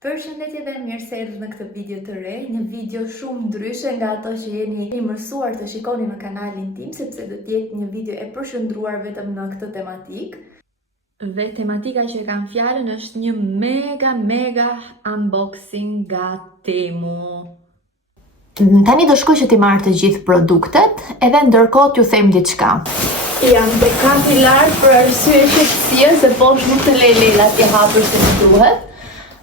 Përshëndetje dhe mirë se erdhët në këtë video të re, një video shumë ndryshe nga ato që jeni imërsuar të shikoni në kanalin tim, sepse do të jetë një video e përshëndruar vetëm në këtë tematikë. Dhe tematika që kam fjalën është një mega unboxing nga Temu. Tani do shkoj që ti marrë të gjithë produktet, edhe ndërkohë t'ju them diçka. Jam te kapilar për arsye shqetësie, se poshtë nuk të lej Leila t'ja hapër se të duhet.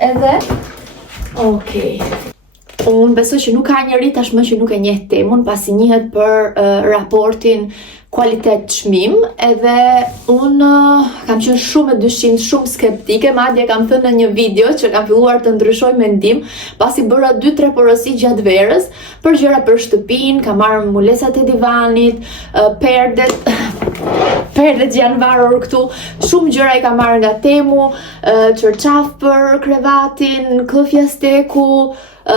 Edhe, okej. Unë besoj që nuk ka njëri tashmë që nuk e njeh Temun, pasi njihet për raportin kualitet-çmim, edhe unë kam qenë shumë e dyshim, shumë skeptike, madje kam thënë në një video që kam filluar të ndryshoj mendim, pasi bëra 2-3 porosi gjatë verës për gjëra për shtëpinë, kam marrë mulesat e divanit, perdet janë varur këtu, shumë gjëra i kam marrë nga Temu, çarçaf për krevatin, këllëfja steku,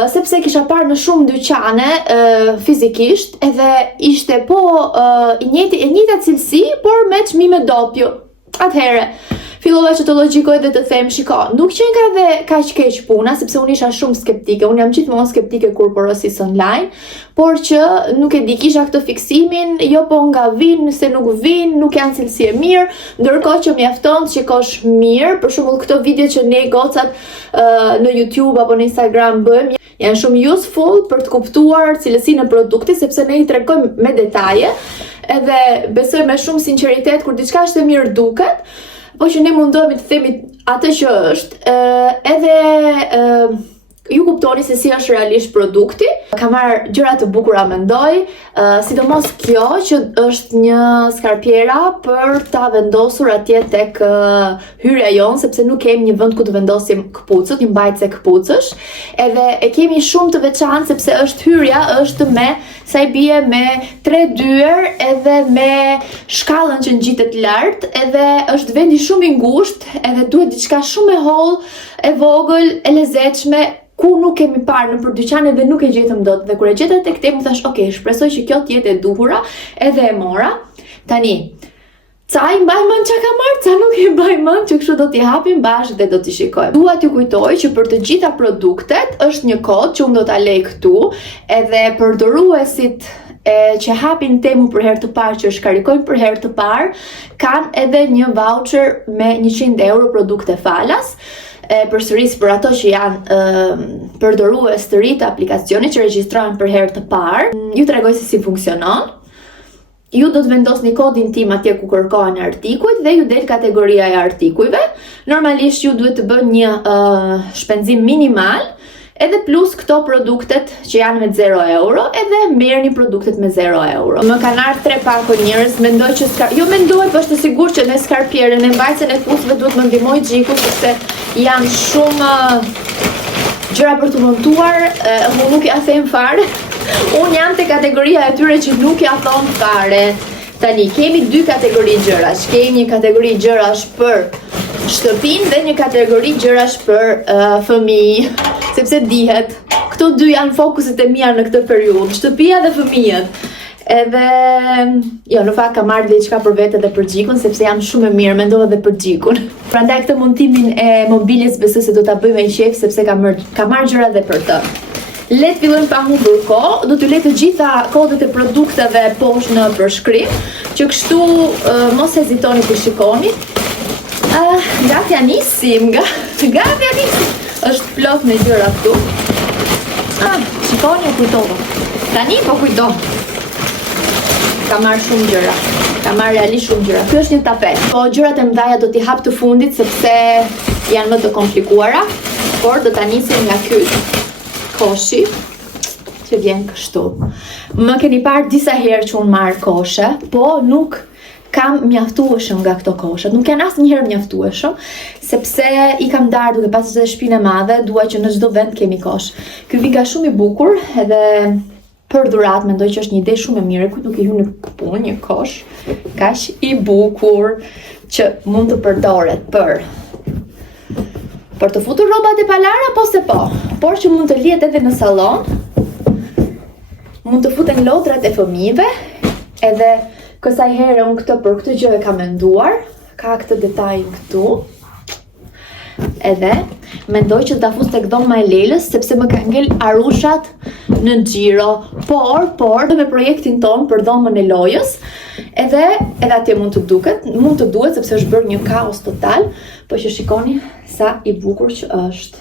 sepse kisha parë në shumë dyqane fizikisht, edhe ishte po e njëjta cilësi, por me çmime dopju. Atëherë, fillova që të logjikoj dhe të them, shiko, nuk qenë ka dhe kaq keq puna, sepse unë isha shumë skeptike, unë jam gjithmonë skeptike kur porosis online, por që nuk e di, kisha këtë fiksimin, jo po nga vinë, se nuk vinë, nuk janë cilësi e mirë, ndërkohë që mjafton të shikosh mirë, për shembull këto video që ne gocat në YouTube apo në Instagram bëjmë, janë shumë useful për të kuptuar cilësinë e produktit, sepse ne i tregojmë me detaje, edhe besoj me shumë sinqeritet kur diçka është e mirë duket, po që ne mundohemi të themi atë që është, edhe ju kuptoni se si është realisht produkti. Kam marrë gjëra të bukura mendoj, sidomos kjo që është një skarpjera për ta vendosur atje tek hyrja jonë, sepse nuk kemi një vend ku të vendosim këpucët, një mbajtse këpucësh, edhe e kemi shumë të veçantë sepse hyrja është me sa i bie me 3 dyer edhe me shkallën që ngjitet lart, edhe është vendi shumë i ngushtë, edhe duhet diçka shumë e hollë, e vogël, e lezetshme, ku nuk kemi parë në dyqane dhe nuk e gjetëm dot. Dhe kur e gjetëm tek Temu thash, ok, shpresoj që kjo të jetë e duhura, edhe e mora. Tani, ca i mbaj mend çka ka marrë, ca nuk i mbaj mend, që kështu do t'i hapim bashkë dhe do t'i shikojmë. Dua t'ju kujtoj që për të gjitha produktet është një kod që unë do ta lej këtu, edhe përdoruesit që hapin Temu për herë të parë, që shkarikojnë për herë të parë, kanë edhe një voucher me 100 euro produkte falas. Përsëris për ato që janë përdorues të ri të aplikacionit që regjistrohen për herë të parë, ju tregoj se si funksionon. Ju do të vendosni kodin tim atje ku kërkohen artikujt dhe ju del kategoria e artikujve. Normalisht ju duhet të bëni një shpenzim minimal, edhe plus këto produktet që janë me 0 euro, edhe merrni produktet me 0 euro. Më kanë ardhur 3 pako njerëz, mendoj që po është e sigurt që në skarpierën e mbajtsen e këpucëve duhet më ndihmoj xhiku, sepse janë shumë gjëra për të montuar, unë nuk ja them fare. Unë jam te kategoria e tyre që nuk ja thon fare. Tani kemi 2 kategori gjërash. Kemi një kategori gjërash për shtëpinë dhe një kategori gjërash për fëmijë, sepse dihet, këto 2 janë fokuset e mia në këtë periudhë, shtëpia dhe fëmijët. Edhe, jo, në fakt kam marrë diçka për vete dhe për xhikun, sepse jam shumë e mirë, mendova edhe për xhikun. Prandaj këtë montimin e mobiljes besoj se do ta bëj me qejf, sepse kam marrë gjëra dhe për të. Le të fillojmë pa humbur kohë, do t'ju lej të gjitha kodet e produkteve poshtë në përshkrim, që kështu mos hezitoni të shikoni. Gati nisim. Është plot me gjëra këtu. Shikoni, kujtova. Tani po kujto. Ka marrë shumë gjëra. Ka marrë realisht shumë gjëra. Ky është një tapet. Po gjërat e mëdha do t'i hap të fundit sepse janë më të komplikuara, por do ta nisim nga ky koshi që vjen kështu. Më keni parë disa herë që unë marr koshe, po nuk kam mjaftueshëm nga këto koshat, nuk janë asnjëherë mjaftueshëm, sepse i kam darë duke pasur edhe shtëpinë e madhe, dua që në çdo vend kemi kosh. Ky vika shumë i bukur, edhe për dhuratë mendoj që është një ide shumë e mirë, kujt nuk i hyn në punë një kosh kaq i bukur që mund të përdoret për të futur rrobat e palara, po se po, por që mund të lihet edhe në sallon, mund të futen lodrat e fëmijëve, edhe kësaj herë unë për këtë gjë e kam menduar, ka këtë detaj këtu. Edhe mendoj që ta fus tek dhoma e Lelës sepse më ka ngel arushat në xhiro, por me projektin ton për dhomën e lojës, edhe atje mund të duhet sepse është bërë një kaos total, po që shikoni sa i bukur që është.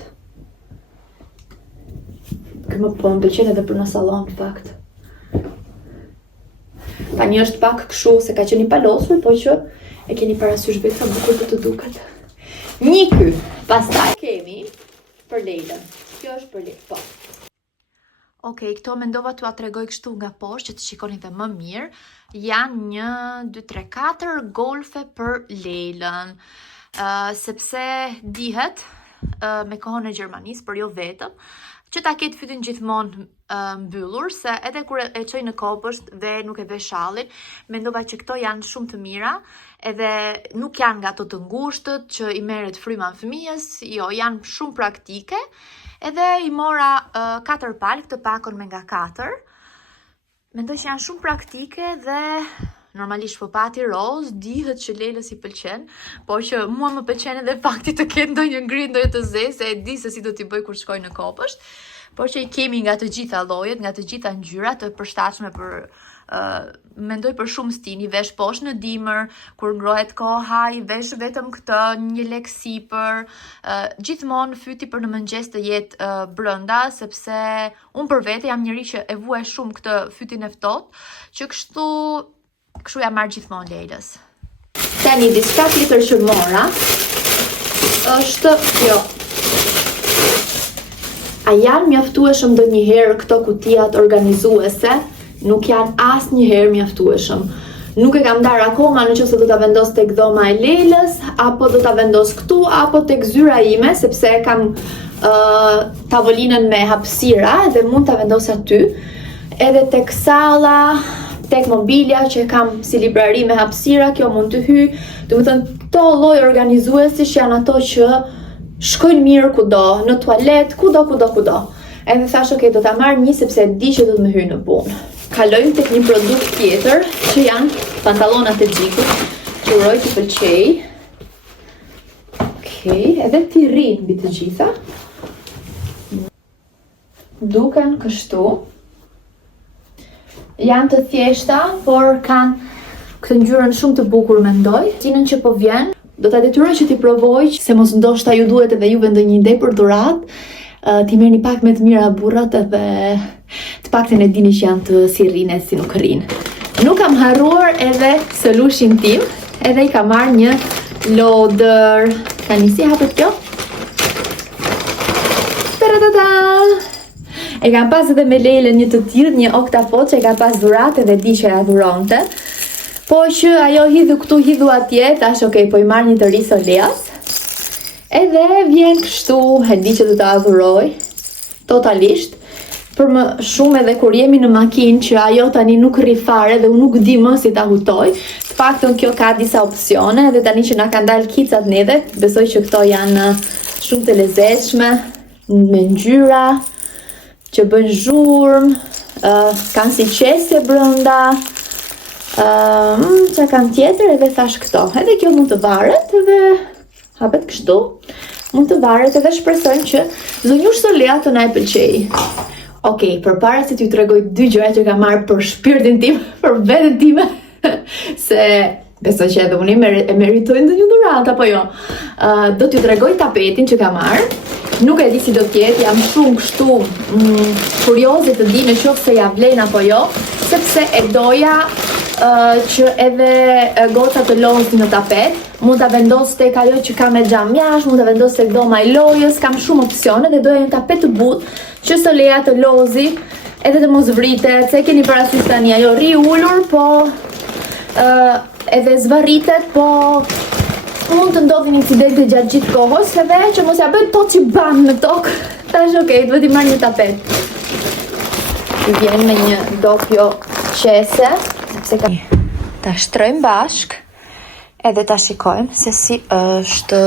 Më pëlqen edhe për në sallon në fakt. Tani është pak kështu se ka qenë i palosur, po që e keni parasysh vetë sa bukur do të duket. Një ky, pastaj kemi për Leilën. Kjo është për Leilën, po. Okej, këto mendova t'ua tregoj kështu nga poshtë që të shikoni dhe më mirë. Janë 1, 2, 3, 4 golfe për Leilën. Sepse dihet me kohën e Gjermanisë, por jo vetëm, që ta ketë fytyn gjithmonë mbyllur, se edhe kur e çoj në kopësht dhe nuk e ve shallin, mendova që këto janë shumë të mira, edhe nuk janë nga ato të ngushtët që i merret fryma fëmijës, jo, janë shumë praktike, edhe i mora 4 palë, këtë pakon me nga 4. Mendoj që janë shumë praktike dhe normalisht po pati roz, dihet që Lelës i pëlqen, por që mua më pëlqen edhe fakti të ketë ndonjë ngri, ndonjë të zezë, se e di se si do t'i bëj kur shkoj në kopësht, por që i kemi nga të gjitha llojet, nga të gjitha ngjyrat, të përshtatshme për mendoj për shumë stini, vesh poshtë në dimër, kur ngrohet koha, i vesh vetëm këtë, 1 lek sipër, gjithmonë fyti për në mëngjes të jetë brenda, sepse unë për vete jam njëri që e vuaj shumë këtë fytin e ftohtë, që kështu ja marr gjithmonë Lelës. Tani diçka tjetër që mora është kjo. A janë mjaftueshëm ndonjëherë këto kutijat organizuese? Nuk janë asnjëherë mjaftueshëm. Nuk e kam ndarë akoma nëse do ta vendos tek dhoma e Lelës, apo do ta vendos këtu, apo tek zyra ime, sepse kam tavolinën me hapësira dhe mund ta vendos aty. Edhe tek salla, tek mobilja që kam si librari me hapësira, kjo mund të hyj. Domethënë, këto lloj organizuesi janë ato që shkojnë mirë kudo, në tualet, kudo. Edhe thash, ok, do ta marr një sepse di që do të më hyjë në punë. Kalojmë tek një produkt tjetër që janë pantallonat e xhikut, që uroj të pëlqej. Okej, edhe ti rrin mbi të gjitha. Duken kështu. Janë të thjeshta, por kanë këtë ngjyrën shumë të bukur mendoj. Tinën që po vjen, do ta detyroj që ti provoj, se mos ndoshta ju duhet edhe juve ndonjë ide për dhuratë. Ti merrni pak me të mira burrat edhe të paktën e dini që janë të si rrinë si nuk rrinë. Nuk kam harruar edhe solushin tim, edhe i kam marrë një lodër. Tani si hapet kjo? Ta-da-da-da! E kam pas edhe me Leilën një të tillë, një oktafot që e kam pas dhuratë edhe di që ja dhuronte. Po që ajo hidhu këtu, hidhu atje, tash ok, po i marr një të ri Soleas. Edhe vjen kështu, e di që do ta adhuroj totalisht. Për më shumë edhe kur jemi në makinë që ajo tani nuk rri fare dhe unë nuk di më si ta hutoj. Të paktën kjo ka disa opsione dhe tani që na kanë dalë kicat neve, besoj që këto janë shumë të lezetshme, me ngjyra që bën zhurmë, kanë si qese brenda. Çka kanë tjetër edhe thash këto. Edhe kjo mund të varet edhe hapet kështu. Mund të varet edhe shpresojmë që zonjush Solea të na e pëlqej. Okej, përpara se t'ju tregoj 2 gjëra që kam marrë për shpirtin tim, për veten time, se besoj që edhe unë e meritoj ndonjë dhuratë apo jo. Do t'ju tregoj tapetin që kam marrë. Nuk e di si do t'jetë, jam shumë kështu kurioze të di nëse ja vlen apo jo, sepse e doja që edhe goca të lozin në tapet. Mund ta vendos tek ajo që ka me xham jashtë, mund ta vendos tek dhoma e lojës, kam shumë opsione dhe doja një tapet të butë që Solea të lozi edhe të mos vritet, se keni parasysh tani ajo rri ulur, po edhe zvarritet, po mund të ndodhin incidente gjatë gjithë kohës, edhe që mos ja bëj tot që bam në tokë. Tash okay, duhet i marr një tapet. I vjen me një doppio qese, sepse ka ta shtrojmë bashk. Edhe ta shikojmë se si është.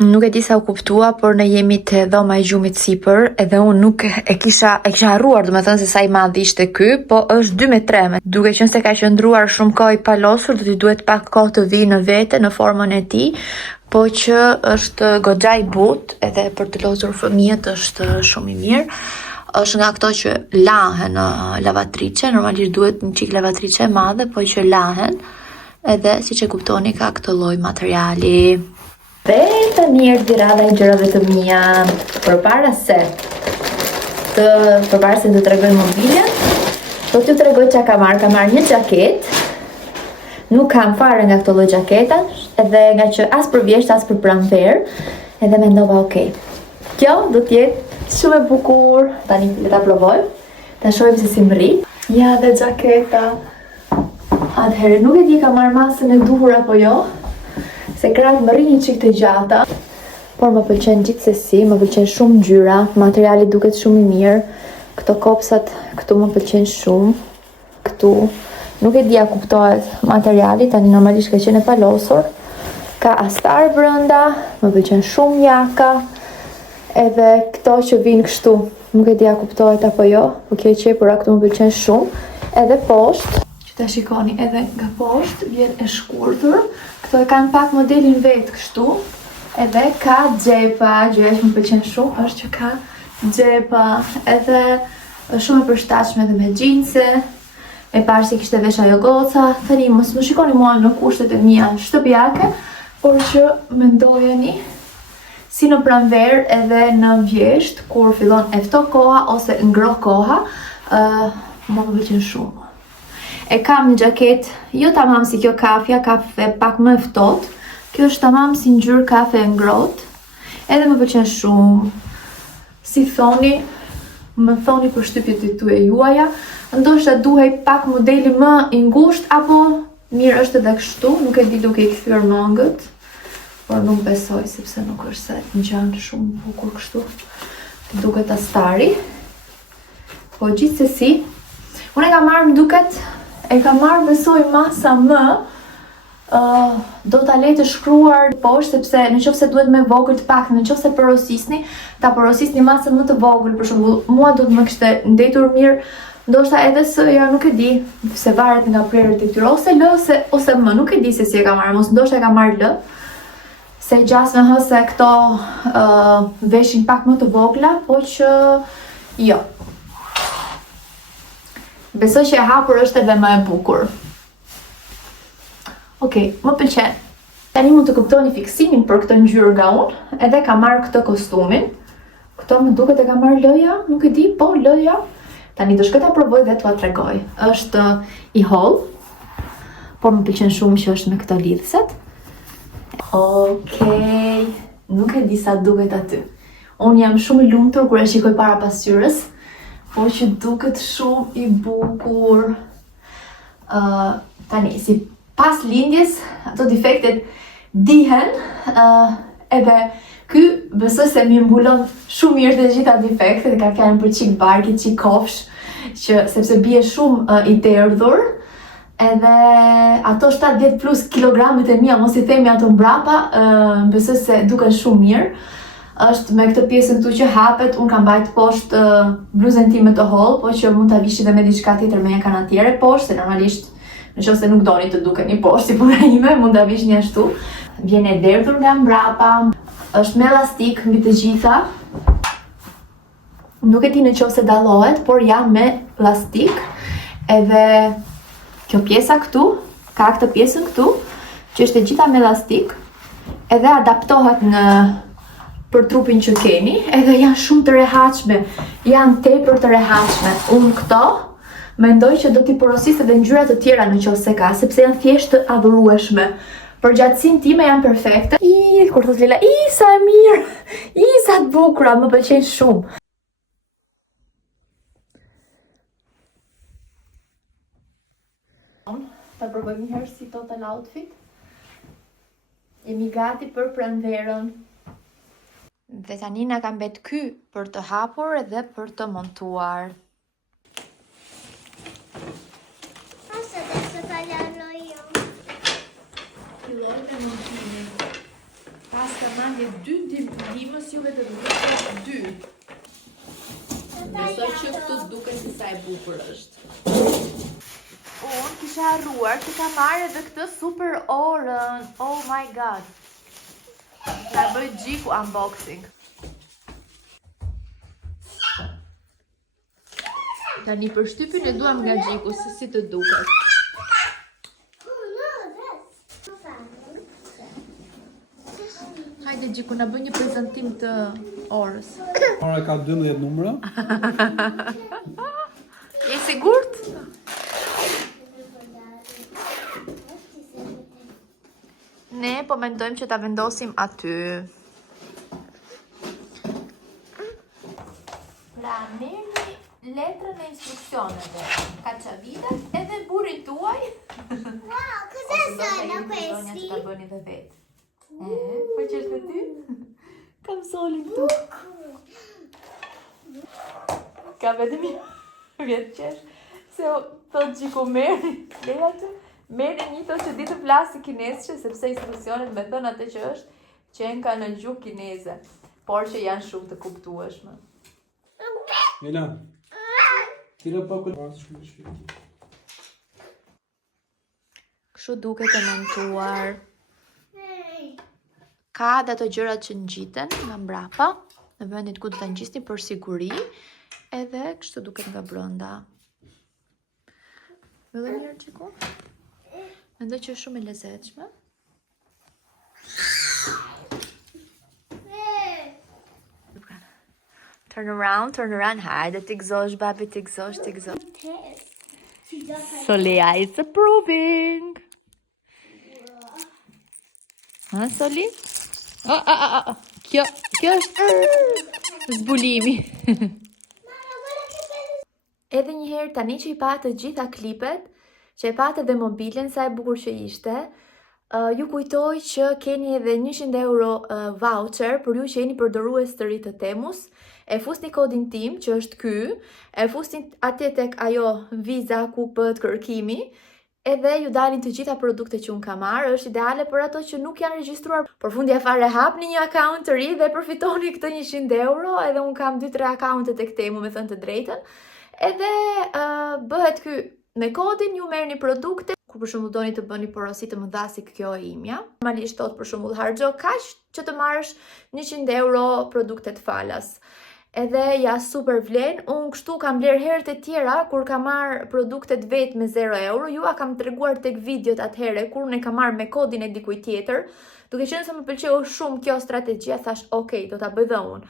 Nuk e di sa u kuptua, por ne jemi te dhoma e gjumit sipër, edhe unë nuk e kisha harruar, domethënë se sa i madh ishte ky, po është 2 me 3. Duke qenë se ka qëndruar shumë kohë i palosur, do t'i duhet pak kohë të vijë në vete në formën e tij, po që është goxha i butë, edhe për të lozur fëmijët është shumë i mirë. Është nga këto që lahen në lavatrice, normalisht duhet një çik lavatrice e madhe, po që lahen, edhe siç e kuptoni ka këtë lloj materiali. Dhe tani erdhi rradha e gjërave të mia. Përpara se të tregoj mobiljen, do t'ju tregoj çka kam marrë një xhaketë. Nuk kam fare nga këto lloj xhaketash, edhe nga që as për vjesht as për pranverë, edhe mendova okay. Kjo do t'jetë shumë e bukur. Tani le ta provoj. Ta shohim se si më rri. Ja dhe xhaketa. Atëherë nuk e di ka marrë masën e duhur apo jo. Se krahët më rri një çik të gjata, por më pëlqen gjithsesi, më pëlqen shumë ngjyra, materiali duket shumë i mirë. Këto kopsat këtu më pëlqen shumë. Këtu nuk e di a kuptohet materiali, tani normalisht ka qenë e palosur. Ka astar brenda, më pëlqen shumë jaka. Edhe këto që vinë kështu, nuk e di a kuptohet apo jo, po kjo qepura këtu më pëlqen shumë. Edhe poshtë, që ta shikoni, edhe nga poshtë vjen e shkurtër. Këto e kanë pak modelin vetë kështu, edhe ka xhepa, gjëja që më pëlqen shumë është që ka xhepa, edhe është shumë e përshtatshme edhe me xhinse. E parë se kishte vesh ajo goca, tani mos më shikoni mua në kushtet e mia shtëpiake, por që mendojeni si në pranverë edhe në vjesht, kur fillon e ftohtë koha ose ngroh koha, më pëlqen shumë. E kam një xhaketë, jo tamam si kjo kafe pak më e ftohtë. Kjo është tamam si ngjyrë kafe e ngrohtë. Edhe më pëlqen shumë. Si thoni, më thoni përshtypjet e tuaja juaja. Ndoshta duhej pak modeli më i ngushtë apo mirë është edhe kështu, nuk e di duke i kthyer mangët. Por nuk besoj sepse nuk është se ngjan shumë bukur kështu. Duket astari. Po gjithsesi, unë e kam marrë më duket e kam marrë besoj masa më, do ta lej të shkruar poshtë, sepse në qoftë se duhet me vogël të pak, në qoftë se porosisni, ta porosisni masën më të vogël, për shembull, mua do të më kishte ndetur mirë, ndoshta edhe s-ja nuk e di, se varet nga prerjet e këtyre, ose L ose M, nuk e di se si e kam marrë, mos ndoshta e kam marrë L, se gjas me hë se këto veshin pak më të vogla, po që jo. Besoj që e hapur është edhe më e bukur. Okej, më pëlqen. Tani mund të kuptoni fiksimin për këtë ngjyrë nga unë, edhe kam marrë këtë kostumin. Këto më duket e kam marrë L-ja, nuk e di, po L-ja. Tani do shkoj ta provoj dhe t'ua tregoj. Është i holl, por më pëlqen shumë që është me këto lidhset. Okej, nuk e di sa duket aty. Unë jam shumë i lumtur kur e shikoj para pasqyrës. Po që duket shumë i bukur. Tani, si pas lindjes, ato defektet dihen, edhe ky besoj se mi mbulon shumë mirë të gjitha defektet, ka kanë për çik barki, çik kofsh, që sepse bie shumë i derdhur, edhe ato 70 plus kilogramet e mia, mos i themi ato mbrapa, besoj se duken shumë mirë. Është me këtë pjesën këtu që hapet, unë kam bajt poshtë bluzën time të holl, po që mund ta vish edhe me diçka tjetër me një kanatiere poshtë, se normalisht nëse nuk doni të dukeni poshtë si puna ime, mund ta vish një ashtu. Vjen e derdhur nga mbrapa, është me elastik mbi të gjitha. Nuk e di nëse dallohet, por janë me plastik. Edhe kjo pjesa këtu, ka këtë pjesën këtu, që është e gjitha me elastik, edhe adaptohet për trupin që keni, edhe janë shumë të rehatshme, janë tepër të rehatshme. Unë këto mendoj që do t'i porosis edhe ngjyra të tjera nëse ka, sepse janë thjesht të adhurueshme. Për gjatësinë time janë perfekte. Kur thot Lila, sa e mirë, sa të bukura, më pëlqejnë shumë. Ta provoj një herë si total outfit. Jemi gati për pranverën. Dhe tani na ka mbet ky për të hapur edhe për të montuar. Filloj me montimin. Pas ka Madje 2 ndihmës juve të duhet 2. Besoj që këtu duket se sa e bukur është. Unë kisha harruar që ka marrë edhe këtë super orën. Oh my god. Ta bëj Gjiku unboxing. Tani për shtypin e duam nga Gjiku, se si të duket. Hajde Gjiku, na bëj një prezantim të orës. Ora ka 12 numra. Je sigurt? Ne po mendojmë që ta vendosim aty. Pra, merrni letrën e instruksioneve, kaçavitet edhe burrin tuaj. Wow, cosa sono questi? Ta bëni dhe vetë. Po që është ty? Kam solin këtu. Ka vetëm vjetë qesh. Se thot Gjiku merri, leja të, merri një thot që ditë flasë kinesische, sepse instruksionet me thënë atë që është qenka në gjuhë kineze, por që janë shumë të kuptueshme. Ela. Tira pak shumë shpejt. Kështu duket e montuar. Ka dhe ato gjërat që ngjiten nga mbrapa, në vendit ku do ta ngjisni për siguri, edhe kështu duket nga brenda. Vëllë mirë Gjiku? Mendoj që është shumë e lezetshme. Turn around, hajde t'i gëzosh, babi, t'i gëzosh. Solia is approving. Ha, Soli? Kjo është zbulimi. Edhe një herë tani që i pa të gjitha klipet, që e patë edhe mobilen, sa e bukur që ishte, ju kujtoj që keni edhe 100 euro voucher për ju që jeni përdorues të ri të Temus. E fusni kodin tim, që është ky, e fusni atje tek ajo viza ku bëhet kërkimi, edhe ju dalin të gjitha produkte që unë kam marrë. Është ideale për ato që nuk janë regjistruar. Por fundja fare hapni një akaunt të ri dhe përfitoni këtë 100 euro, edhe unë kam 2-3 akaunte tek Temu, me thënë të drejtën. Edhe bëhet ky me kodin, ju merrni produkte, ku për shembull doni të bëni porosi të mëdha si kjo e imja. Normalisht thot për shembull harxho kaq që të marrësh 100 euro produkte të falas. Edhe ja super vlen, unë kështu kam bler herët e tjera, kur kam marrë produktet vetë me 0 euro, ju a kam treguar tek videot atëhere, kur unë e kam marrë me kodin e dikuj tjetër, duke qenë se më pëlqeu shumë kjo strategjia, thash, okay, do ta bëj dhe unë.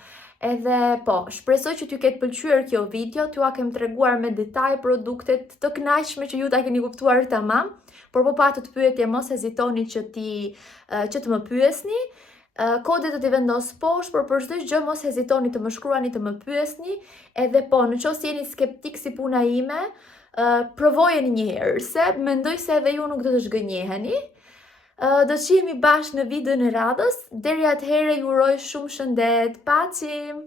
Edhe po, shpresoj që t'ju ketë pëlqyer kjo video, t'ju a kem treguar me detaj produktet të kënaqshme që ju ta keni kuptuar tamam, por po patët pyetje mos hezitoni që të më pyesni. Kodet do t'i vendos poshtë, por për çdo gjë mos hezitoni të më shkruani, të më pyesni, edhe po, në qoftë se jeni skeptik si puna ime, provojeni një herë, se mendoj se edhe ju nuk do të zhgënjeheni. Do të shihemi bashkë në videon e radhës, deri atëherë ju uroj shumë shëndet, pacim!